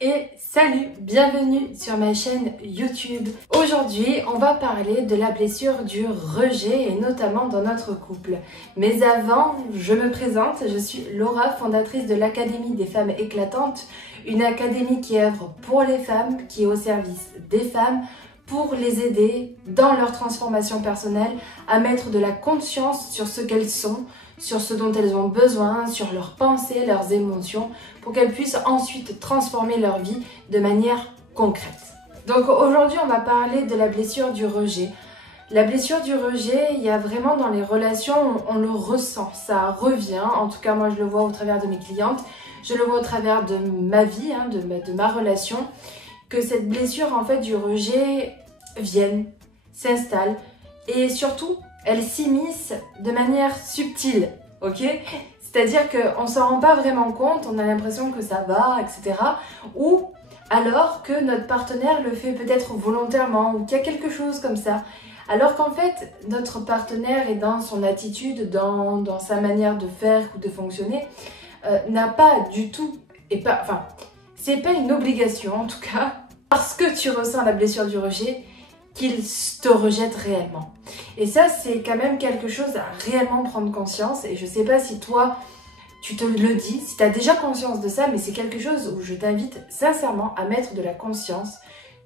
Et salut, bienvenue sur ma chaîne YouTube. Aujourd'hui, on va parler de la blessure du rejet et notamment dans notre couple. Mais avant, je me présente, je suis Laura, fondatrice de l'Académie des femmes éclatantes, une académie qui œuvre pour les femmes, qui est au service des femmes, pour les aider dans leur transformation personnelle à mettre de la conscience sur ce qu'elles sont, sur ce dont elles ont besoin, sur leurs pensées, leurs émotions, pour qu'elles puissent ensuite transformer leur vie de manière concrète. Donc aujourd'hui, on va parler de la blessure du rejet. La blessure du rejet, il y a vraiment dans les relations, on le ressent, ça revient. En tout cas, moi, je le vois au travers de mes clientes, je le vois au travers de ma vie, de ma relation, que cette blessure en fait du rejet vienne, s'installe et surtout elle s'immisce de manière subtile, ok? C'est-à-dire qu'on ne s'en rend pas vraiment compte, on a l'impression que ça va, etc. Ou alors que notre partenaire le fait peut-être volontairement ou qu'il y a quelque chose comme ça. Alors qu'en fait, notre partenaire est dans son attitude, dans sa manière de faire ou de fonctionner, n'a pas du tout, c'est pas une obligation en tout cas, parce que tu ressens la blessure du rejet, qu'il te rejette réellement. Et ça, c'est quand même quelque chose à réellement prendre conscience. Et je sais pas si toi, tu te le dis, si tu as déjà conscience de ça, mais c'est quelque chose où je t'invite sincèrement à mettre de la conscience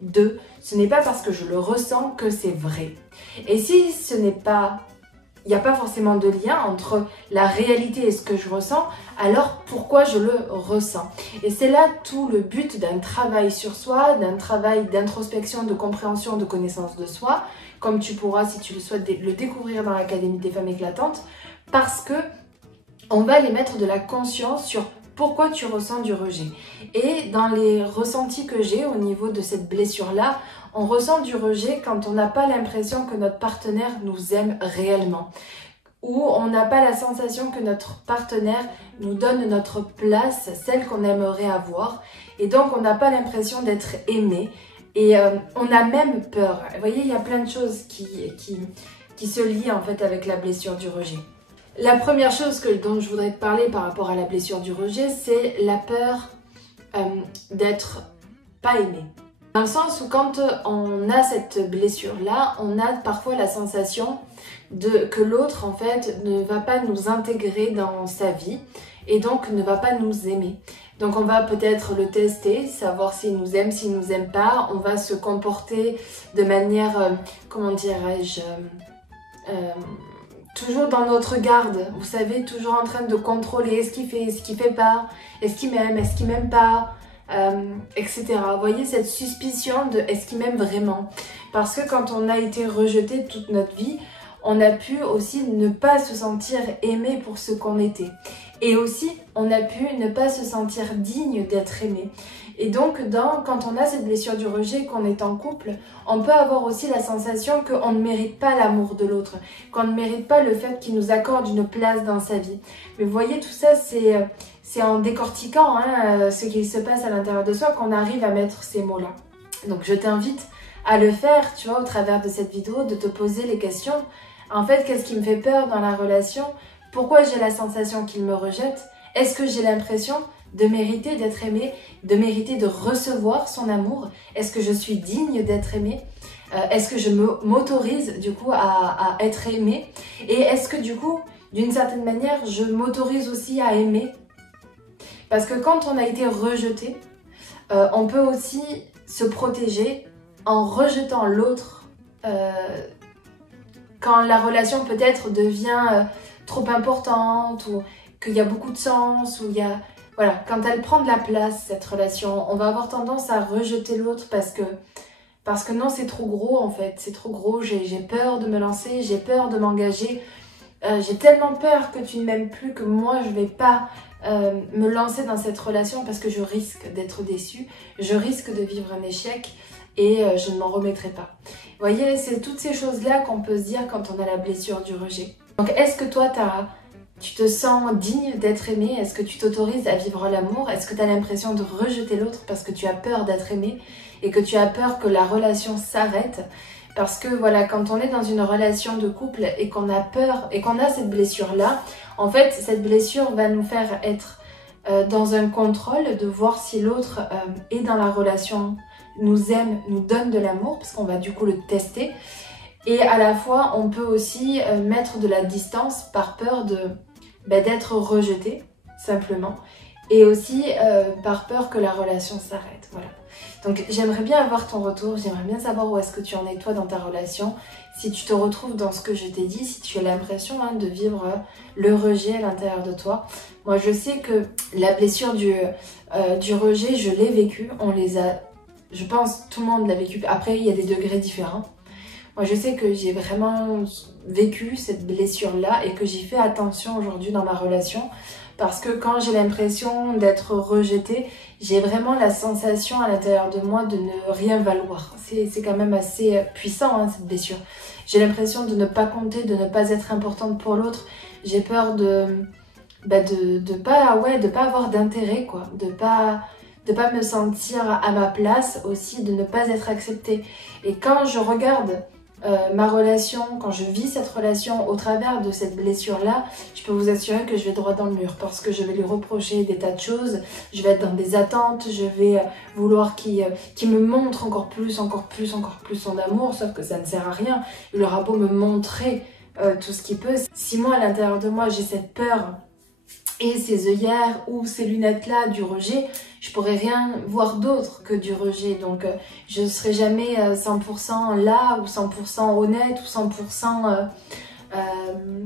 de ce n'est pas parce que je le ressens que c'est vrai. Et si ce n'est pas... il n'y a pas forcément de lien entre la réalité et ce que je ressens, alors pourquoi je le ressens? Et c'est là tout le but d'un travail sur soi, d'un travail d'introspection, de compréhension, de connaissance de soi, comme tu pourras, si tu le souhaites, le découvrir dans l'Académie des femmes éclatantes, parce que on va les mettre de la conscience sur pourquoi tu ressens du rejet. Et dans les ressentis que j'ai au niveau de cette blessure-là, on ressent du rejet quand on n'a pas l'impression que notre partenaire nous aime réellement. Ou on n'a pas la sensation que notre partenaire nous donne notre place, celle qu'on aimerait avoir. Et donc on n'a pas l'impression d'être aimé. Et on a même peur. Vous voyez, il y a plein de choses qui se lient en fait avec la blessure du rejet. La première chose dont je voudrais te parler par rapport à la blessure du rejet, c'est la peur d'être pas aimé. Dans le sens où quand on a cette blessure-là, on a parfois la sensation que l'autre en fait ne va pas nous intégrer dans sa vie et donc ne va pas nous aimer. Donc on va peut-être le tester, savoir s'il nous aime, s'il nous aime pas. On va se comporter de manière, comment dirais-je, toujours dans notre garde, vous savez, toujours en train de contrôler ce qu'il fait pas, est-ce qu'il m'aime, est-ce qu'il m'aime pas, etc. Vous voyez cette suspicion de est-ce qu'il m'aime vraiment? Parce que quand on a été rejeté toute notre vie, on a pu aussi ne pas se sentir aimé pour ce qu'on était. Et aussi, on a pu ne pas se sentir digne d'être aimé. Et donc, quand on a cette blessure du rejet, qu'on est en couple, on peut avoir aussi la sensation qu'on ne mérite pas l'amour de l'autre, qu'on ne mérite pas le fait qu'il nous accorde une place dans sa vie. Mais vous voyez, tout ça, c'est en décortiquant ce qui se passe à l'intérieur de soi qu'on arrive à mettre ces mots-là. Donc, je t'invite à le faire, tu vois, au travers de cette vidéo, de te poser les questions. En fait, qu'est-ce qui me fait peur dans la relation? Pourquoi j'ai la sensation qu'il me rejette? Est-ce que j'ai l'impression de mériter d'être aimée, de mériter de recevoir son amour? Est-ce que je suis digne d'être aimée? Est-ce que je m'autorise du coup à être aimée? Et est-ce que du coup, d'une certaine manière, je m'autorise aussi à aimer? Parce que quand on a été rejeté, on peut aussi se protéger en rejetant l'autre quand la relation peut-être devient trop importante ou qu'il y a beaucoup de sens, ou il y a... Voilà, quand elle prend de la place, cette relation, on va avoir tendance à rejeter l'autre parce que non, c'est trop gros en fait, c'est trop gros, j'ai peur de me lancer, j'ai peur de m'engager, j'ai tellement peur que tu ne m'aimes plus que moi je vais pas me lancer dans cette relation parce que je risque d'être déçue, je risque de vivre un échec et je ne m'en remettrai pas. Vous voyez, c'est toutes ces choses-là qu'on peut se dire quand on a la blessure du rejet. Donc est-ce que toi tu te sens digne d'être aimé? Est-ce que tu t'autorises à vivre l'amour? Est-ce que tu as l'impression de rejeter l'autre parce que tu as peur d'être aimé et que tu as peur que la relation s'arrête? Parce que voilà, quand on est dans une relation de couple et qu'on a peur et qu'on a cette blessure-là, en fait, cette blessure va nous faire être dans un contrôle, de voir si l'autre est dans la relation, nous aime, nous donne de l'amour, parce qu'on va du coup le tester. Et à la fois, on peut aussi mettre de la distance par peur d'être rejeté, simplement. Et aussi par peur que la relation s'arrête, voilà. Donc j'aimerais bien avoir ton retour, j'aimerais bien savoir où est-ce que tu en es toi dans ta relation, si tu te retrouves dans ce que je t'ai dit, si tu as l'impression de vivre le rejet à l'intérieur de toi. Moi je sais que la blessure du rejet, je l'ai vécue, je pense tout le monde l'a vécu, après il y a des degrés différents. Moi je sais que j'ai vraiment vécu cette blessure-là et que j'y fais attention aujourd'hui dans ma relation. Parce que quand j'ai l'impression d'être rejetée, j'ai vraiment la sensation à l'intérieur de moi de ne rien valoir. C'est quand même assez puissant cette blessure. J'ai l'impression de ne pas compter, de ne pas être importante pour l'autre. J'ai peur de pas avoir d'intérêt, quoi. De pas me sentir à ma place aussi, de ne pas être acceptée. Et quand je regarde ma relation, quand je vis cette relation au travers de cette blessure-là, je peux vous assurer que je vais droit dans le mur parce que je vais lui reprocher des tas de choses, je vais être dans des attentes, je vais vouloir qu'il me montre encore plus son amour, sauf que ça ne sert à rien. Il aura beau me montrer tout ce qu'il peut. Si moi, à l'intérieur de moi, j'ai cette peur et ces œillères ou ces lunettes-là du rejet, je pourrais rien voir d'autre que du rejet. Donc je ne serai jamais 100% là ou 100% honnête ou 100%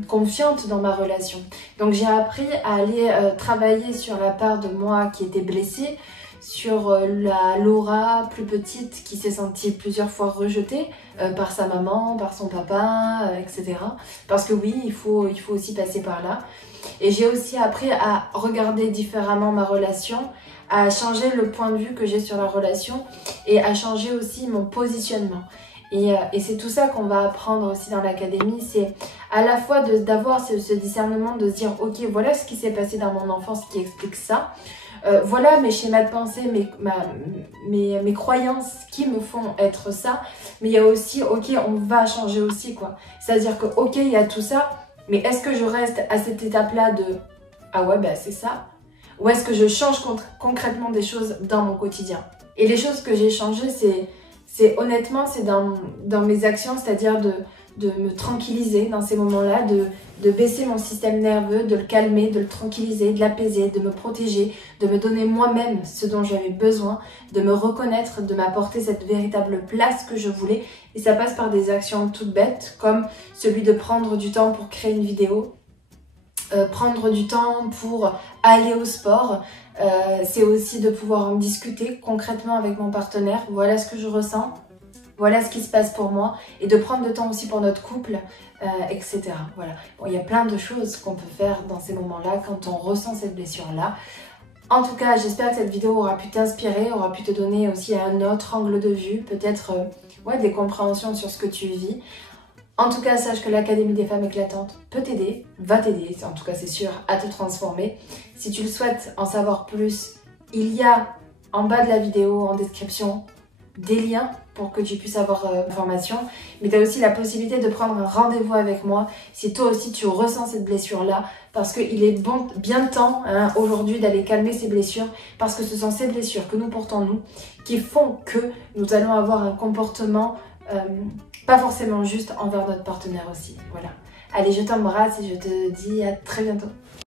confiante dans ma relation. Donc j'ai appris à aller travailler sur la part de moi qui était blessée, sur la Laura plus petite qui s'est sentie plusieurs fois rejetée par sa maman, par son papa, etc. Parce que oui, il faut aussi passer par là. Et j'ai aussi appris à regarder différemment ma relation, à changer le point de vue que j'ai sur la relation et à changer aussi mon positionnement. Et c'est tout ça qu'on va apprendre aussi dans l'académie, c'est à la fois d'avoir ce discernement, de se dire ok, voilà ce qui s'est passé dans mon enfance qui explique ça. Voilà mes schémas de pensée, mes croyances qui me font être ça. Mais il y a aussi, ok, on va changer aussi, quoi. C'est-à-dire que, ok, il y a tout ça, mais est-ce que je reste à cette étape-là de « Ah ouais, bah c'est ça » ou est-ce que je change concrètement des choses dans mon quotidien? Et les choses que j'ai changées, c'est honnêtement, c'est dans mes actions, c'est-à-dire de me tranquilliser dans ces moments-là, de baisser mon système nerveux, de le calmer, de le tranquilliser, de l'apaiser, de me protéger, de me donner moi-même ce dont j'avais besoin, de me reconnaître, de m'apporter cette véritable place que je voulais. Et ça passe par des actions toutes bêtes, comme celui de prendre du temps pour créer une vidéo, prendre du temps pour aller au sport, c'est aussi de pouvoir en discuter concrètement avec mon partenaire. Voilà ce que je ressens. Voilà ce qui se passe pour moi et de prendre le temps aussi pour notre couple, etc. Voilà. Bon, il y a plein de choses qu'on peut faire dans ces moments-là quand on ressent cette blessure-là. En tout cas, j'espère que cette vidéo aura pu t'inspirer, aura pu te donner aussi un autre angle de vue, peut-être des compréhensions sur ce que tu vis. En tout cas, sache que l'Académie des femmes éclatantes peut t'aider, va t'aider, en tout cas c'est sûr, à te transformer. Si tu le souhaites en savoir plus, il y a en bas de la vidéo, en description, des liens pour que tu puisses avoir l'information, mais tu as aussi la possibilité de prendre un rendez-vous avec moi si toi aussi tu ressens cette blessure-là, parce qu'il est bien temps aujourd'hui d'aller calmer ces blessures, parce que ce sont ces blessures que nous portons nous qui font que nous allons avoir un comportement pas forcément juste envers notre partenaire aussi. Voilà. Allez, je t'embrasse et je te dis à très bientôt.